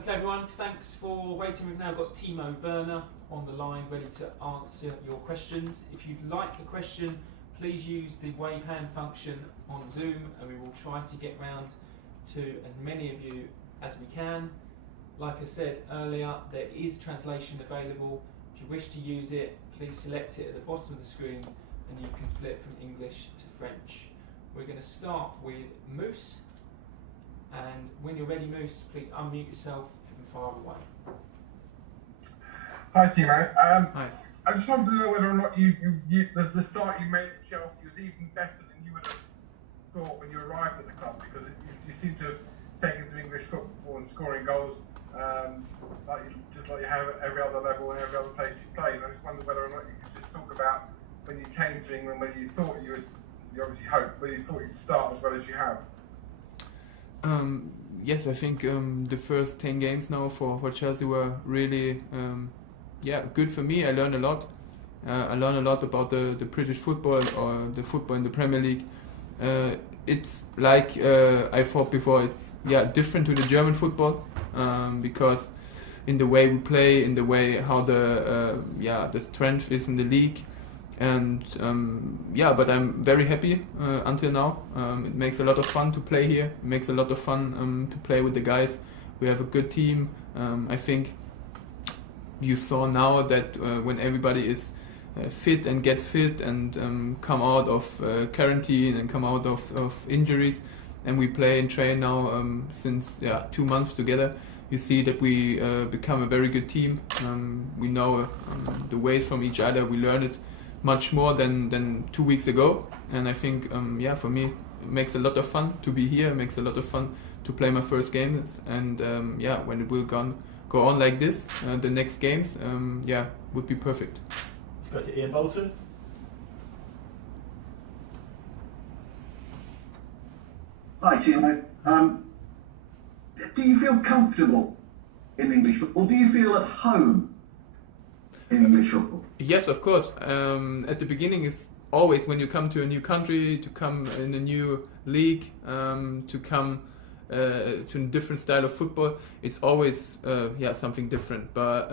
Okay everyone, thanks for waiting. We've now got Timo Werner on the line ready to answer your questions. If you'd like a question, please use the wave hand function on Zoom and we will try to get round to as many of you as we can. Like I said earlier, there is translation available. If you wish to use it, please select it at the bottom of the screen and you can flip from English to French. We're going to start with Moose. And when you're ready, Moose, please unmute yourself and fire away. Hi, Timo. Hi. I just wanted to know whether or not the start you made at Chelsea was even better than you would have thought when you arrived at the club, because you seem to have taken to English football and scoring goals like you have at every other level and every other place you play. And I just wondered whether or not you could just talk about when you came to England, whether you thought you obviously hoped, whether you thought you'd start as well as you have. Yes, I think the first 10 games now for Chelsea were really good for me. I learned a lot. I learned a lot about the British football or the football in the Premier League. It's like I thought before, it's different to the German football because in the way we play, in the way how the strength is in the league. And but I'm very happy until now. It makes a lot of fun to play here. It makes a lot of fun to play with the guys. We have a good team. I think you saw now that when everybody is fit and gets fit and come out of quarantine and come out of injuries, and we play and train now since 2 months together, you see that we become a very good team. We know the ways from each other. We learn it much more than 2 weeks ago, and I think for me it makes a lot of fun to be here. It makes a lot of fun to play my first games, and when it will go on like this, the next games would be perfect. Let's go to Ian Bolton. Hi Timo. Do you feel comfortable in English football? Do you feel at home in English football? Yes, of course. At the beginning, it's always when you come to a new country, to come in a new league, to come to a different style of football. It's always something different. But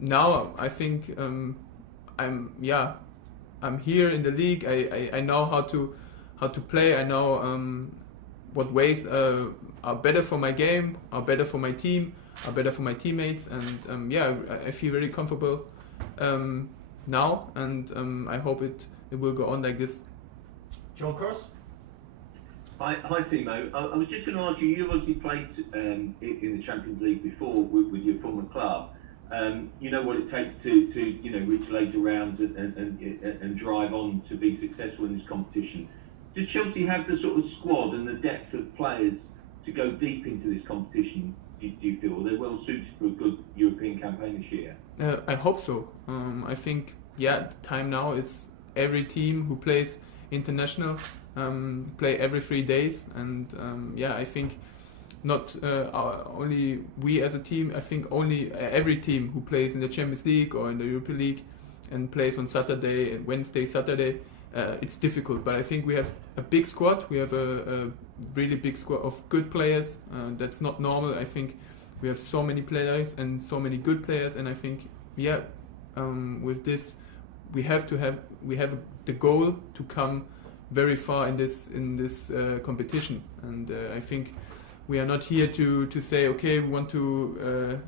now I think I'm here in the league. I know how to play. I know what ways are better for my game, are better for my team, are better for my teammates, and I feel very comfortable now, and I hope it will go on like this. John Cross. Hi Timo. I was just going to ask you. You've obviously played in the Champions League before with your former club. You know what it takes to reach later rounds and drive on to be successful in this competition. Does Chelsea have the sort of squad and the depth of players to go deep into this competition? Do you feel they're well suited for a good European campaign this year? I hope so. I think the time now is every team who plays international play every 3 days, and I think not only we as a team. I think only every team who plays in the Champions League or in the European League and plays on Saturday and Wednesday, Saturday. It's difficult, but I think we have a big squad. We have a really big squad of good players. That's not normal. I think we have so many players and so many good players, and I think with this we have the goal to come very far in this competition. And I think we are not here to say, okay, we want to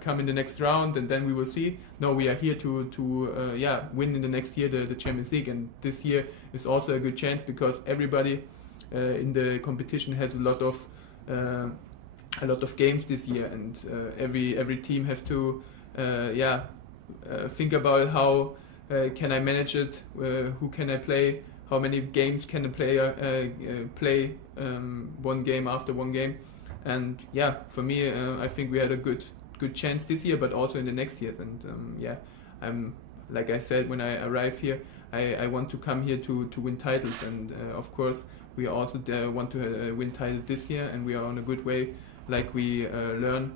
come in the next round and then we will see. No, we are here to win in the next year the Champions League, and this year is also a good chance because everybody in the competition has a lot of games this year, and every team have to think about how can I manage it, who can I play, how many games can a player play one game after one game. And for me, I think we had a good chance this year, but also in the next years. And I'm, like I said when I arrived here, I want to come here to win titles, and of course we also want to win titles this year, and we are on a good way. Like we learn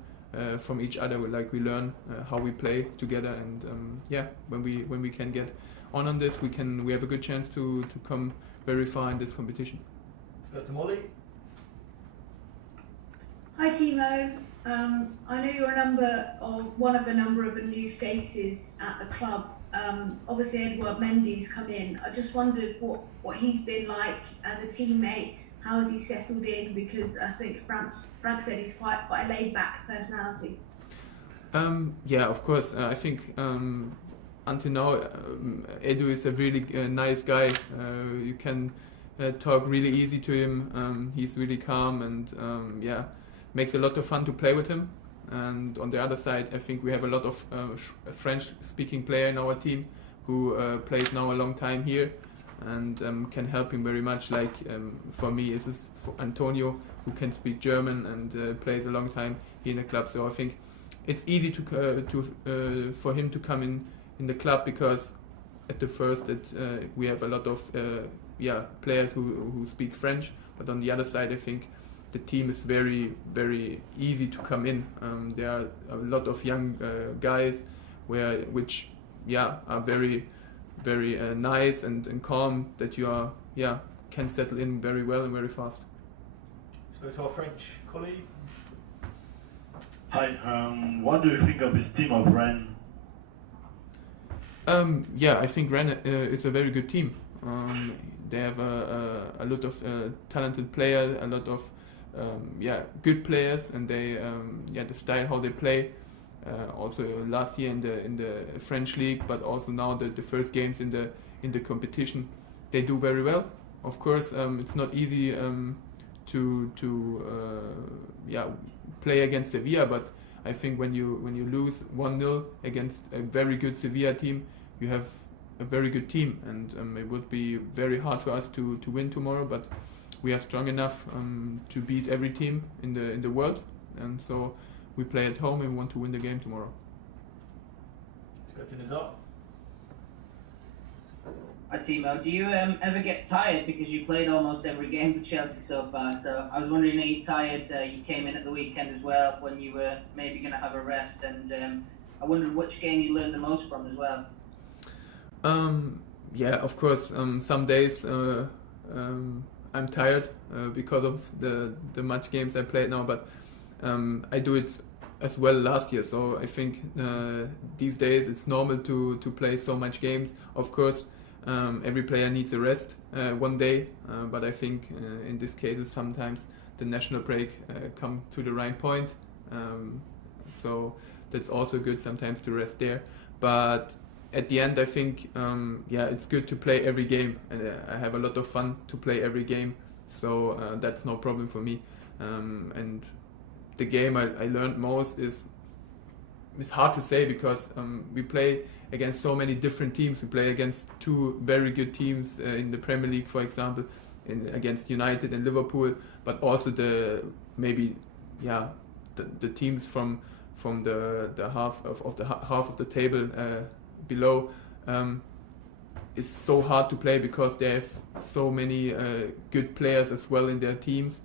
from each other, like we learn how we play together, and when we can get on this, we have a good chance to come very far in this competition. Let's go to Molly. Hi Timo. I know you're one of a number of new faces at the club. Obviously, Edouard Mendy's come in. I just wondered what he's been like as a teammate. How has he settled in? Because I think Frank said he's quite a laid-back personality. Yeah, of course. I think until now, Edu is a really nice guy. You can talk really easy to him. He's really calm and yeah, makes a lot of fun to play with him. And on the other side, I think we have a lot of French-speaking player in our team who plays now a long time here and can help him very much. Like for me, this is for Antonio, who can speak German and plays a long time here in the club. So I think it's easy for him to come in the club, because at the first we have a lot of players who speak French, but on the other side I think the team is very, very easy to come in. There are a lot of young guys which are very, very nice and calm, that you can settle in very well and very fast. Let's go to our French colleague. Hi, what do you think of this team of Rennes? I think Rennes is a very good team. They have a lot of talented players, a lot of good players, and they the style how they play. Also last year in the French league, but also now the first games in the competition, they do very well. Of course, it's not easy to play against Sevilla, but I think when you lose 1-0 against a very good Sevilla team, you have a very good team, and it would be very hard for us to win tomorrow, but we are strong enough to beat every team in the world, and so we play at home and we want to win the game tomorrow. Let's go to Nazar. Hi Timo, do you ever get tired, because you played almost every game for Chelsea so far? So I was wondering, are you tired? You came in at the weekend as well when you were maybe going to have a rest, and I wondered which game you learned the most from as well. Of course. Some days I'm tired because of the much games I played now, but I do it as well last year. So I think these days it's normal to play so much games. Of course, every player needs a rest one day, but I think in this case sometimes the national break come to the right point. So that's also good sometimes to rest there. But at the end, I think it's good to play every game, and I have a lot of fun to play every game. So that's no problem for me. And the game I learned most it's hard to say, because we play against so many different teams. We play against two very good teams in the Premier League, for example, against United and Liverpool, but also the teams from the half of the table below. It's so hard to play because they have so many good players as well in their teams,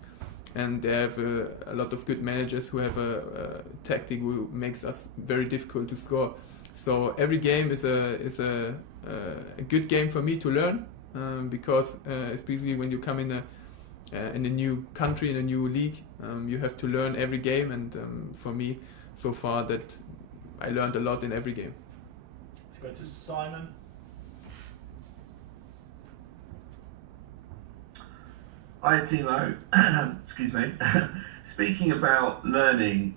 and they have a lot of good managers who have a tactic who makes us very difficult to score. So every game is a good game for me to learn, because especially when you come in a new country, in a new league, you have to learn every game, and for me so far that I learned a lot in every game. Let's go to Simon. Hi Timo, excuse me. Speaking about learning,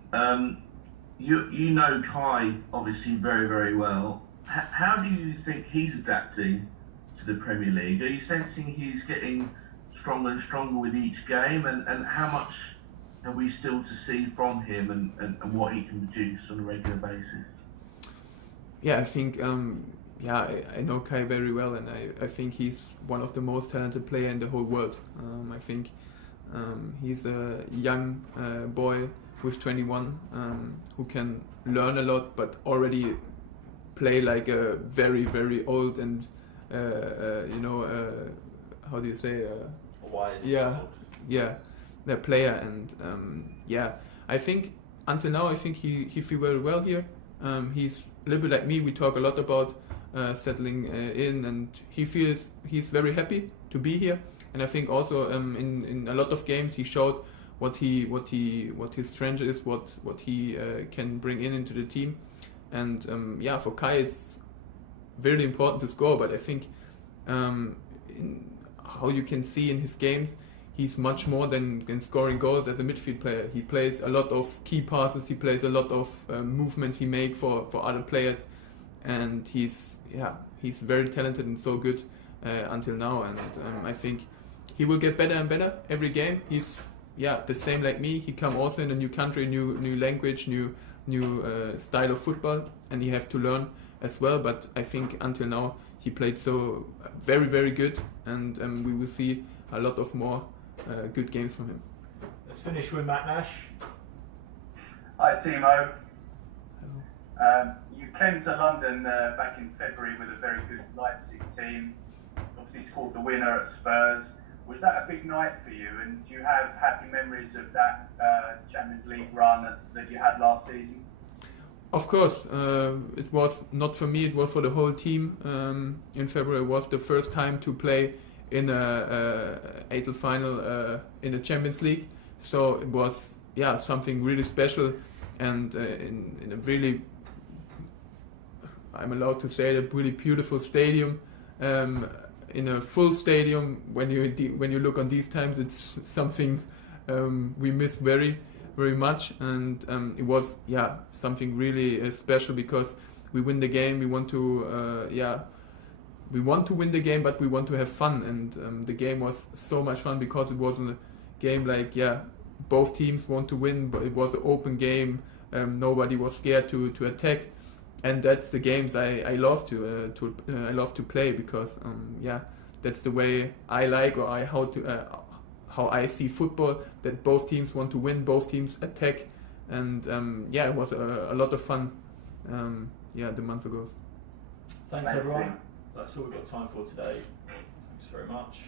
you know Kai obviously very, very well. How do you think he's adapting to the Premier League? Are you sensing he's getting stronger and stronger with each game, and how much have we still to see from him and what he can produce on a regular basis? Yeah, I think I know Kai very well, and I think he's one of the most talented players in the whole world. I think he's a young boy with 21 who can learn a lot, but already play like a very, very old and how do you say? Wise. The player, and I think until now I think he feels very well here. He's a little bit like me. We talk a lot about settling in, and he's very happy to be here. And I think also in a lot of games he showed what his strength is, what he can bring into the team. And for Kai it's very important to score, but I think how you can see in his games, he's much more than scoring goals as a midfield player. He plays a lot of key passes, he plays a lot of movements he makes for other players, and he's very talented and so good until now. And I think he will get better and better every game. He's the same like me. He come also in a new country, new language, new style of football, and he have to learn as well. But I think until now he played so very, very good, and we will see a lot of more good games from him. Let's finish with Matt Nash. Hi Timo. You came to London back in February with a very good Leipzig team. Obviously scored the winner at Spurs. Was that a big night for you? And do you have happy memories of that Champions League run that you had last season? Of course, it was not for me, it was for the whole team. In February it was the first time to play in a eighth final in the Champions League. So it was something really special, and in a really, I'm allowed to say, a really beautiful stadium. In a full stadium, when you look on these times, it's something we miss very, very much, and it was something really special, because we win the game. We want to win the game, but we want to have fun, and the game was so much fun because it wasn't a game like both teams want to win, but it was an open game. Nobody was scared to attack. And that's the games I love to play, because that's the way I like, or how I see football. That both teams want to win, both teams attack, and it was a lot of fun. The month ago. Thanks everyone. That's all we've got time for today. Thanks very much.